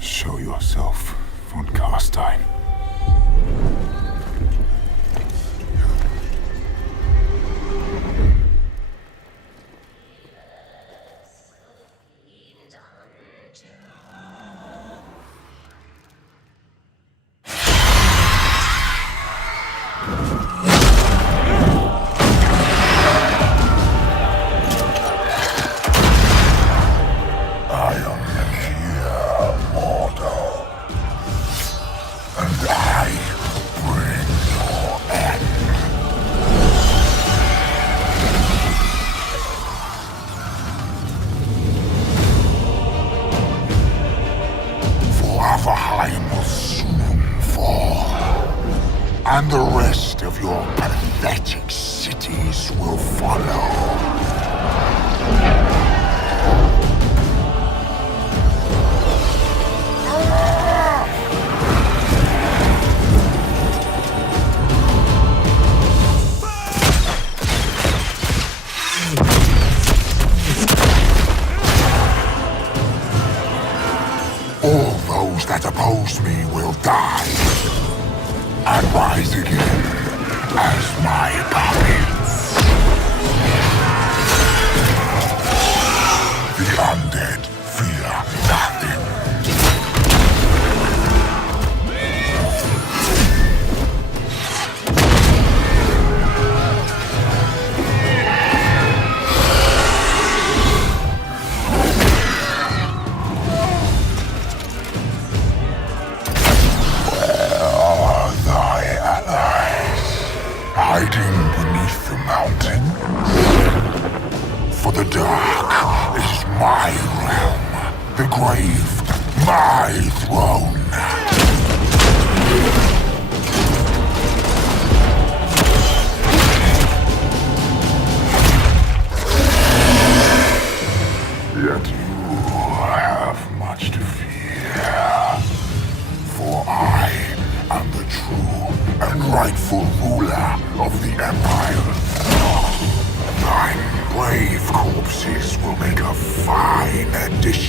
Show yourself, von Carstein. And the rest of your pathetic cities will follow. All those that oppose me will die and rise again as my puppets. For the dark is my realm, the grave my throne. Yet you have much to fear. For I am the true and rightful ruler of the Empire. Make a fine addition